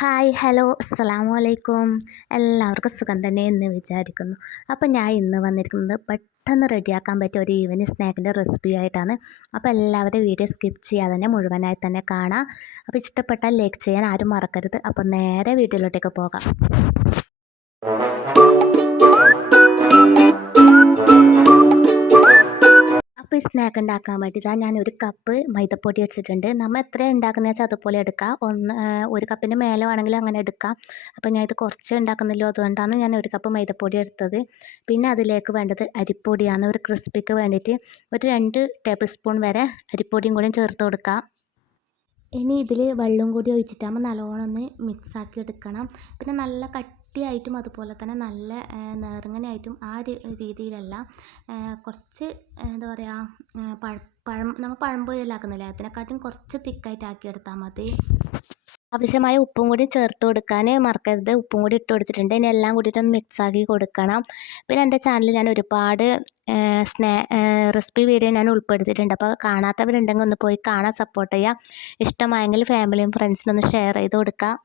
Hi hello അസ്സലാമു അലൈക്കും. എല്ലാവർക്കും സുഖം തന്നെ എന്ന് വിചാരിക്കുന്നു. അപ്പോൾ ഞാൻ ഇന്ന് വന്നിരിക്കുന്നത് പെട്ടെന്ന് റെഡിയാക്കാൻ പറ്റിയ ഒരു ഈവനിങ് സ്നാക്കിൻ്റെ റെസിപ്പി ആയിട്ടാണ്. അപ്പോൾ എല്ലാവരും വീഡിയോ സ്കിപ്പ് ചെയ്യാതെ തന്നെ മുഴുവനായി തന്നെ കാണാം. അപ്പോൾ ഇഷ്ടപ്പെട്ടാൽ ലൈക്ക് ചെയ്യാൻ ആരും മറക്കരുത്. അപ്പോൾ നേരെ വീഡിയോയിലോട്ടേക്ക് പോകാം. അപ്പോൾ ഈ സ്നാക്ക് ഉണ്ടാക്കാൻ വേണ്ടിയിട്ട് ഞാൻ ഒരു കപ്പ് മൈദപ്പൊടി വെച്ചിട്ടുണ്ട്. നമ്മൾ എത്ര ഉണ്ടാക്കുന്നത് വെച്ചാൽ അതുപോലെ എടുക്കാം. ഒരു കപ്പിൻ്റെ മേലെ വേണമെങ്കിൽ അങ്ങനെ എടുക്കാം. അപ്പോൾ ഞാൻ ഇത് കുറച്ച് ഉണ്ടാക്കുന്നില്ലോ, അതുകൊണ്ടാണ് ഞാൻ ഒരു കപ്പ് മൈദപ്പൊടി എടുത്തത്. പിന്നെ അതിലേക്ക് വേണ്ടത് അരിപ്പൊടിയാണ്. ഒരു ക്രിസ്പിക്ക് വേണ്ടിയിട്ട് ഒരു 2 ടേബിൾ സ്പൂൺ വരെ അരിപ്പൊടിയും കൂടി ചേർത്ത് കൊടുക്കാം. ഇനി ഇതിൽ വെള്ളം കൂടി ഒഴിച്ചിട്ടാകുമ്പോൾ നല്ലോണം ഒന്ന് മിക്സാക്കി എടുക്കണം. പിന്നെ നല്ല കട്ടിയായിട്ടും അതുപോലെ തന്നെ നല്ല നേർങ്ങനെയായിട്ടും ആ രീതിയിലല്ല. കുറച്ച് എന്താ പറയുക, നമ്മൾ പഴംപൊരിയെല്ലാം ആക്കുന്നില്ലേ, അതിനെക്കാട്ടും കുറച്ച് തിക്കായിട്ട് ആക്കിയെടുത്താൽ മതി. ആവശ്യമായ ഉപ്പും കൂടി ചേർത്ത് കൊടുക്കാൻ മറക്കരുത്. ഉപ്പും കൂടി ഇട്ട് കൊടുത്തിട്ടുണ്ട്. ഇനി എല്ലാം കൂടിയിട്ടൊന്ന് മിക്സാക്കി കൊടുക്കണം. പിന്നെ എൻ്റെ ചാനലിൽ ഞാൻ ഒരുപാട് റെസിപ്പി വീഡിയോ ഞാൻ ഉൾപ്പെടുത്തിയിട്ടുണ്ട്. അപ്പോൾ കാണാത്തവരുണ്ടെങ്കിൽ ഒന്ന് പോയി കാണാൻ സപ്പോർട്ട് ചെയ്യുക. ഇഷ്ടമായെങ്കിൽ ഫാമിലിയും ഫ്രണ്ട്സിനും ഒന്ന് ഷെയർ ചെയ്ത് കൊടുക്കുക.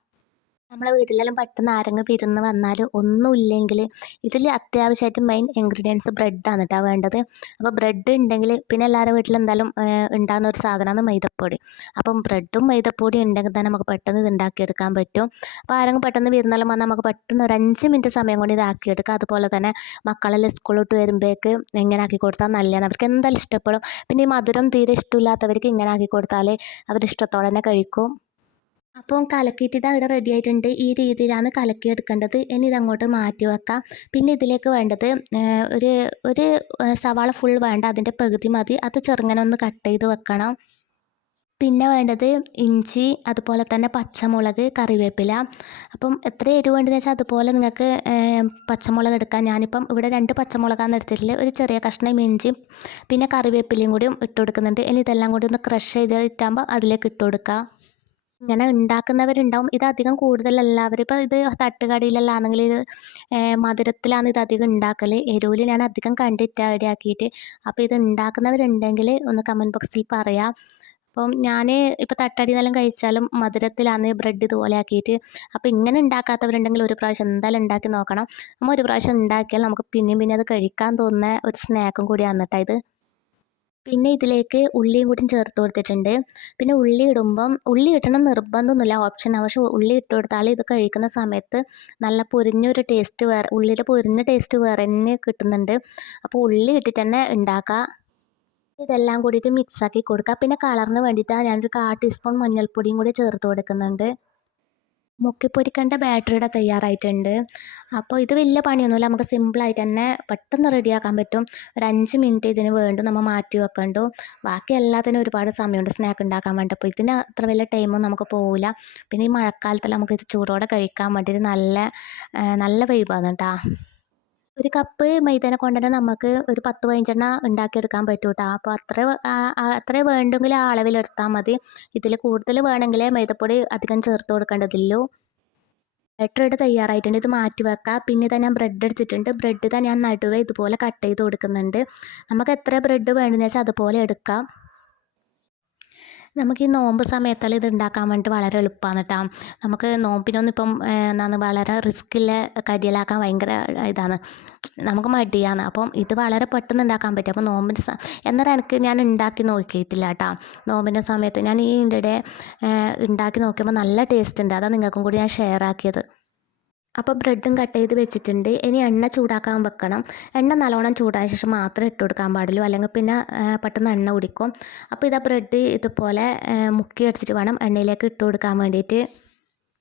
നമ്മളെ വീട്ടിലെല്ലാം പെട്ടെന്ന് ആരെങ്കിലും വിരുന്ന് വന്നാൽ ഒന്നുമില്ലെങ്കിൽ ഇതിൽ അത്യാവശ്യമായിട്ട് മെയിൻ ഇൻഗ്രീഡിയൻസ് ബ്രെഡാണ് കേട്ടോ വേണ്ടത്. അപ്പോൾ ബ്രെഡ് ഉണ്ടെങ്കിൽ പിന്നെ എല്ലാവരുടെ വീട്ടിലും എന്തായാലും ഉണ്ടാകുന്ന ഒരു സാധനമാണ് മൈദപ്പൊടി. അപ്പം ബ്രെഡും മൈദപ്പൊടി ഉണ്ടെങ്കിൽ തന്നെ നമുക്ക് പെട്ടെന്ന് ഇത് ഉണ്ടാക്കിയെടുക്കാൻ പറ്റും. അപ്പോൾ ആരെങ്കിലും പെട്ടെന്ന് വിരുന്നെല്ലാം വന്നാൽ നമുക്ക് പെട്ടെന്ന് ഒരു 5 മിനിറ്റ് സമയം കൊണ്ട് ഇതാക്കിയെടുക്കാം. അതുപോലെ തന്നെ മക്കളെല്ലാം സ്കൂളിലോട്ട് വരുമ്പോഴേക്ക് ഇങ്ങനെ ആക്കി കൊടുത്താൽ നല്ലതാണ്. അവർക്ക് എന്തായാലും ഇഷ്ടപ്പെടും. പിന്നെ ഈ മധുരം തീരെ ഇഷ്ടമില്ലാത്തവർക്ക് ഇങ്ങനെ ആക്കി കൊടുത്താൽ അവർ ഇഷ്ടത്തോടെ തന്നെ കഴിക്കും. അപ്പോൾ കലക്കിയിട്ട് ഇതാ ഇവിടെ റെഡി ആയിട്ടുണ്ട്. ഈ രീതിയിലാണ് കലക്കിയെടുക്കേണ്ടത്. ഇനി ഇതങ്ങോട്ട് മാറ്റി വെക്കാം. പിന്നെ ഇതിലേക്ക് വേണ്ടത് ഒരു ഒരു സവാള ഫുൾ വേണ്ട, അതിൻ്റെ പകുതി മതി. അത് ചെറുങ്ങനെ ഒന്ന് കട്ട് ചെയ്ത് വെക്കണം. പിന്നെ വേണ്ടത് ഇഞ്ചി, അതുപോലെ തന്നെ പച്ചമുളക്, കറിവേപ്പില. അപ്പം എത്ര എരിവ് വേണ്ടതെന്ന് വെച്ചാൽ അതുപോലെ നിങ്ങൾക്ക് പച്ചമുളക് എടുക്കാം. ഞാനിപ്പം ഇവിടെ 2 പച്ചമുളകാണ് എടുത്തിട്ടുള്ളത്. ഒരു ചെറിയ കഷ്ണം ഇഞ്ചിയും പിന്നെ കറിവേപ്പിലയും കൂടിയും ഇട്ട് കൊടുക്കുന്നുണ്ട്. ഇനി ഇതെല്ലാം കൂടി ഒന്ന് ക്രഷ് ചെയ്തിട്ടാകുമ്പോൾ അതിലേക്ക് ഇട്ട് കൊടുക്കുക. ഇങ്ങനെ ഉണ്ടാക്കുന്നവരുണ്ടാവും. ഇത് അധികം കൂടുതലല്ല, അവരിപ്പോൾ ഇത് തട്ടുകടയിലെല്ലാമാണെങ്കിൽ ഇത് മധുരത്തിലാണ് ഇത് അധികം ഉണ്ടാക്കൽ. എരിവിൽ ഞാൻ അധികം കണ്ടിട്ട് ഇടയാക്കിയിട്ട്. അപ്പോൾ ഇത് ഉണ്ടാക്കുന്നവരുണ്ടെങ്കിൽ ഒന്ന് കമൻറ്റ് ബോക്സിൽ പറയാം. അപ്പം ഞാൻ ഇപ്പോൾ തട്ടടിന്നെല്ലാം കഴിച്ചാലും മധുരത്തിലാണ് ബ്രെഡ് ഇതുപോലെ ആക്കിയിട്ട്. അപ്പോൾ ഇങ്ങനെ ഉണ്ടാക്കാത്തവരുണ്ടെങ്കിൽ ഒരു പ്രാവശ്യം എന്തായാലും ഉണ്ടാക്കി നോക്കണം. നമ്മൾ ഒരു പ്രാവശ്യം ഉണ്ടാക്കിയാൽ നമുക്ക് പിന്നെയും പിന്നെ അത് കഴിക്കാൻ തോന്നുന്ന ഒരു സ്നാക്കും കൂടിയാണ് കേട്ടോ ഇത്. പിന്നെ ഇതിലേക്ക് ഉള്ളിയും കൂടി ചേർത്ത് കൊടുത്തിട്ടുണ്ട്. പിന്നെ ഉള്ളി ഇടുമ്പം ഉള്ളി ഇടണം നിർബന്ധമൊന്നുമില്ല, ഓപ്ഷനാണ്. പക്ഷേ ഉള്ളി ഇട്ട് കൊടുത്താൽ ഇത് കഴിക്കുന്ന സമയത്ത് നല്ല പൊരിഞ്ഞൊരു ടേസ്റ്റ് വേറെ, ഉള്ളിയുടെ പൊരിഞ്ഞ ടേസ്റ്റ് വേറെ തന്നെ കിട്ടുന്നുണ്ട്. അപ്പോൾ ഉള്ളി ഇട്ടിട്ട് തന്നെ ഉണ്ടാക്കുക. ഇതെല്ലാം കൂടിയിട്ട് മിക്സാക്കി കൊടുക്കുക. പിന്നെ കളറിന് വേണ്ടിയിട്ട് ഞാനൊരു 1/4 ടീസ്പൂൺ മഞ്ഞൾപ്പൊടിയും കൂടി ചേർത്ത് കൊടുക്കുന്നുണ്ട്. മുക്കിപ്പൊരിക്കേണ്ട ബാറ്ററിയുടെ തയ്യാറായിട്ടുണ്ട്. അപ്പോൾ ഇത് വലിയ പണിയൊന്നുമില്ല, നമുക്ക് സിമ്പിളായിട്ട് തന്നെ പെട്ടെന്ന് റെഡിയാക്കാൻ പറ്റും. ഒരു 5 മിനിറ്റ് ഇതിന് വേണ്ടി നമ്മൾ മാറ്റി വെക്കണ്ടു. ബാക്കി എല്ലാത്തിനും ഒരുപാട് സമയമുണ്ട് സ്നാക്ക് ഉണ്ടാക്കാൻ വേണ്ടി. അപ്പോൾ ഇതിന് അത്ര വലിയ ടൈമൊന്നും നമുക്ക് പോകില്ല. പിന്നെ ഈ മഴക്കാലത്തെല്ലാം നമുക്ക് ഇത് ചൂടോടെ കഴിക്കാൻ വേണ്ടിയിട്ട് നല്ല വൈബാണ് കേട്ടോ. ഒരു കപ്പ് മൈദേനെ കൊണ്ട് തന്നെ നമുക്ക് ഒരു 10-15 ഉണ്ടാക്കിയെടുക്കാൻ പറ്റും കേട്ടോ. അപ്പോൾ അത്രേ വേണ്ടെങ്കിൽ ആ അളവിലെടുത്താൽ മതി. ഇതിൽ കൂടുതൽ വേണമെങ്കിൽ മൈദപ്പൊടി അധികം ചേർത്ത് കൊടുക്കേണ്ടതില്ലൂ. ബാറ്റർ ഇവിടെ തയ്യാറായിട്ടുണ്ട്. ഇത് മാറ്റി വെക്കാം. പിന്നെ ഇതാ ഞാൻ ബ്രെഡ് എടുത്തിട്ടുണ്ട്. ബ്രെഡ് ഇതാ ഞാൻ നടുവേ ഇതുപോലെ കട്ട് ചെയ്ത് കൊടുക്കുന്നുണ്ട്. നമുക്ക് എത്ര ബ്രെഡ് വേണ്ടതെന്ന് വെച്ചാൽ അതുപോലെ എടുക്കാം. നമുക്ക് ഈ നോമ്പ് സമയത്തെല്ലാം ഇത് ഉണ്ടാക്കാൻ വേണ്ടിയിട്ട് വളരെ എളുപ്പമാണ് കേട്ടോ. നമുക്ക് നോമ്പിനൊന്നും ഇപ്പം എന്താണ് വളരെ റിസ്ക്കില്ല, കടിയിലാക്കാൻ ഭയങ്കര ഇതാണ്, നമുക്ക് മടിയാണ്. അപ്പം ഇത് വളരെ പെട്ടെന്ന് ഉണ്ടാക്കാൻ പറ്റും. അപ്പോൾ നോമ്പിൻ്റെ എന്നേരം ഞാൻ ഉണ്ടാക്കി നോക്കിയിട്ടില്ല കേട്ടോ. നോമ്പിൻ്റെ സമയത്ത് ഞാൻ ഇതിൻ്റെ ഉണ്ടാക്കി നോക്കിയപ്പോൾ നല്ല ടേസ്റ്റ് ഉണ്ട്. അതാണ് നിങ്ങൾക്കും കൂടി ഞാൻ ഷെയർ ആക്കിയത്. അപ്പോൾ ബ്രെഡും കട്ട് ചെയ്ത് വെച്ചിട്ടുണ്ട്. ഇനി എണ്ണ ചൂടാക്കാൻ വെക്കണം. എണ്ണ നല്ലോണം ചൂടായ ശേഷം മാത്രമേ ഇട്ട് കൊടുക്കാൻ പാടുള്ളൂ, അല്ലെങ്കിൽ പിന്നെ പെട്ടെന്ന് എണ്ണ കുടിക്കും. അപ്പോൾ ഇതാ ബ്രെഡ് ഇതുപോലെ മുക്കി എടുത്തിട്ട് വേണം എണ്ണയിലേക്ക് ഇട്ട് കൊടുക്കാൻ വേണ്ടിയിട്ട്.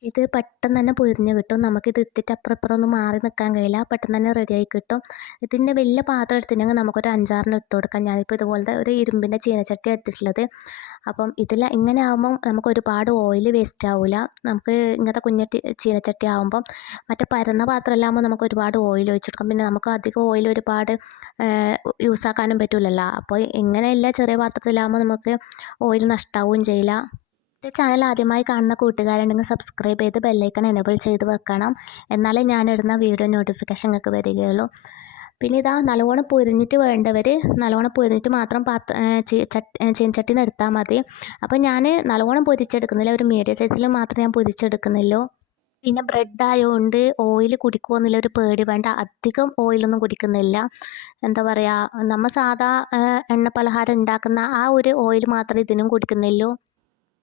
ഇത് പെട്ടെന്ന് തന്നെ പൊരിഞ്ഞ് കിട്ടും. നമുക്കിത് ഇട്ടിട്ട് അപ്പുറം ഇപ്പുറം ഒന്നും മാറി നിൽക്കാൻ കഴിയില്ല, പെട്ടെന്ന് തന്നെ റെഡിയായി കിട്ടും. ഇതിൻ്റെ വലിയ പാത്രം എടുത്തിട്ടുണ്ടെങ്കിൽ നമുക്കൊരു 5-6 ഇട്ട് കൊടുക്കാം. ഞാനിപ്പോൾ ഇതുപോലത്തെ ഒരു ഇരുമ്പിൻ്റെ ചീനച്ചട്ടി എടുത്തിട്ടുള്ളത്. അപ്പം ഇങ്ങനെ ആകുമ്പം നമുക്ക് ഒരുപാട് ഓയിൽ വേസ്റ്റ് ആവില്ല. നമുക്ക് ഇങ്ങനത്തെ ചീനച്ചട്ടി ആകുമ്പം മറ്റേ പരന്ന പാത്രമെല്ലാം ആകുമ്പോൾ നമുക്ക് ഒരുപാട് ഓയിൽ ഒഴിച്ച് കൊടുക്കാം. പിന്നെ നമുക്ക് അധികം ഓയിൽ ഒരുപാട് യൂസാക്കാനും പറ്റില്ലല്ലോ. അപ്പോൾ ഇങ്ങനെയല്ല, ചെറിയ പാത്രത്തിലാകുമ്പോൾ നമുക്ക് ഓയിൽ നഷ്ടമാവുകയും ചെയ്യില്ല. ചാനൽ ആദ്യമായി കാണുന്ന കൂട്ടുകാരുണ്ടെങ്കിൽ സബ്സ്ക്രൈബ് ചെയ്ത് ബെല്ലൈക്കൺ എനേബിൾ ചെയ്ത് വെക്കണം. എന്നാലേ ഞാനിടുന്ന വീഡിയോ നോട്ടിഫിക്കേഷൻ നിങ്ങൾക്ക് വരികയുള്ളൂ. പിന്നെ ഇതാ നല്ലോണം പൊരിഞ്ഞിട്ട് വേണ്ടവർ നല്ലോണം പൊരിഞ്ഞിട്ട് മാത്രം ചീനച്ചട്ടിയിൽ നിന്ന് എടുത്താൽ മതി. അപ്പോൾ ഞാൻ നല്ലോണം പൊരിച്ചെടുക്കുന്നില്ല, ഒരു മീഡിയം സൈസിൽ മാത്രമേ ഞാൻ പൊരിച്ചെടുക്കുന്നുള്ളൂ. പിന്നെ ബ്രെഡ് ആയതുകൊണ്ട് ഓയിൽ കുടിക്കുമോ എന്നുള്ളൊരു പേടി വേണ്ട. അധികം ഓയിലൊന്നും കുടിക്കുന്നില്ല. എന്താ പറയുക, നമ്മൾ സാധാ എണ്ണ പലഹാരം ഉണ്ടാക്കുന്ന ആ ഒരു ഓയിൽ മാത്രമേ ഇതിനും കുടിക്കുന്നുള്ളൂ.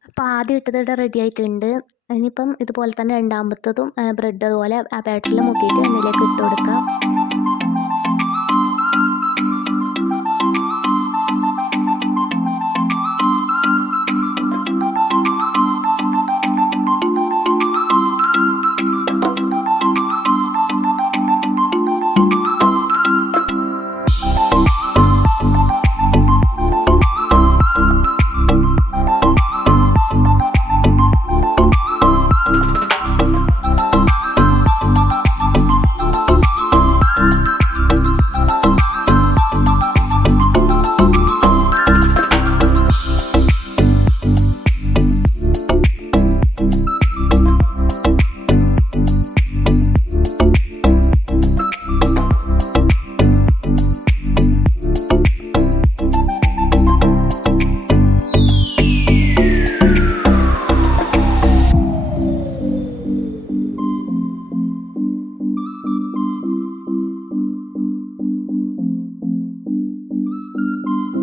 അപ്പോൾ ആദ്യം ഇട്ടത് ഇവിടെ റെഡി ആയിട്ടുണ്ട്. ഇനിയിപ്പം ഇതുപോലെ തന്നെ രണ്ടാമത്തതും ബ്രെഡ് അതുപോലെ ആ ബാറ്ററിൽ മുക്കിയിട്ട് എണ്ണയിലേക്ക് ഇട്ട് കൊടുക്കാം.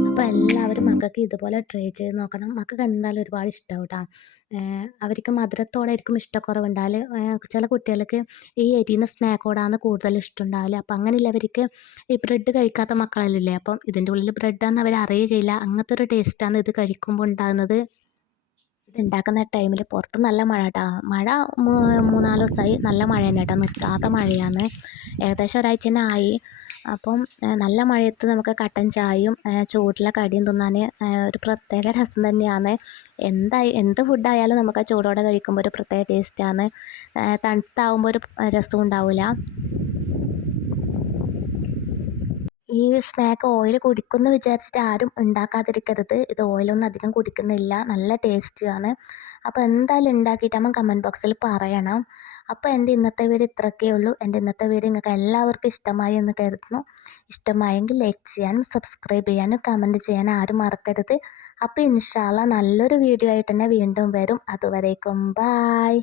അപ്പോൾ എല്ലാവരും മക്കൾക്ക് ഇതുപോലെ ട്രൈ ചെയ്ത് നോക്കണം. മക്കൾക്ക് എന്തായാലും ഒരുപാട് ഇഷ്ടമാവും കേട്ടോ. അവർക്ക് മധുരത്തോടായിരിക്കും ഇഷ്ടക്കുറവുണ്ടാകൽ. ചില കുട്ടികൾക്ക് ഈ എരിയുന്ന സ്നാക്കോടാണ് കൂടുതൽ ഇഷ്ടം ഉണ്ടാവില്ല. അപ്പം അങ്ങനെയുള്ളവർക്ക് ഈ ബ്രെഡ് കഴിക്കാത്ത മക്കളല്ലേ, അപ്പം ഇതിൻ്റെ ഉള്ളിൽ ബ്രെഡാണെന്ന് അവർ അറിയുകയില്ല. അങ്ങനത്തെ ഒരു ടേസ്റ്റാണ് ഇത് കഴിക്കുമ്പോൾ ഉണ്ടാകുന്നത്. ഇതുണ്ടാക്കുന്ന ടൈമിൽ പുറത്ത് നല്ല മഴ കേട്ടോ. മഴ 3-4 ദിവസമായി നല്ല മഴ തന്നെ കേട്ടോ, നിർത്താത്ത മഴയാണ്. ഏകദേശം ഒരാഴ്ച തന്നെ ആയി. അപ്പം നല്ല മഴയത്ത് നമുക്ക് കട്ടൻ ചായയും ചൂടുള്ള കടിയും തിന്നാൻ ഒരു പ്രത്യേക രസം തന്നെയാണ്. എന്ത് ഫുഡായാലും നമുക്ക് ആ ചൂടോടെ കഴിക്കുമ്പോൾ ഒരു പ്രത്യേക ടേസ്റ്റാണ്. തണുത്താവുമ്പോൾ ഒരു രസവും ഉണ്ടാവില്ല. ഈ സ്നാക്ക് ഓയിൽ കുടിക്കുമെന്ന് വിചാരിച്ചിട്ട് ആരും ഉണ്ടാക്കാതിരിക്കരുത്. ഇത് ഓയിലൊന്നും അധികം കുടിക്കുന്നില്ല, നല്ല ടേസ്റ്റിയാണ്. അപ്പോൾ എന്തായാലും ഉണ്ടാക്കിയിട്ട് കമൻറ്റ് ബോക്സിൽ പറയണം. അപ്പോൾ എൻ്റെ ഇന്നത്തെ വീഡിയോ ഇത്രയൊക്കെ ഉള്ളൂ. എൻ്റെ ഇന്നത്തെ വീഡിയോ നിങ്ങൾക്ക് എല്ലാവർക്കും ഇഷ്ടമായി എന്ന് കരുതുന്നു. ഇഷ്ടമായെങ്കിൽ ലൈക്ക് ചെയ്യാനും സബ്സ്ക്രൈബ് ചെയ്യാനും കമൻറ്റ് ചെയ്യാനും ആരും മറക്കരുത്. അപ്പോൾ ഇൻഷാ അള്ളാ നല്ലൊരു വീഡിയോ ആയിട്ട് തന്നെ വീണ്ടും വരും. അതുവരേക്കും ബായ്.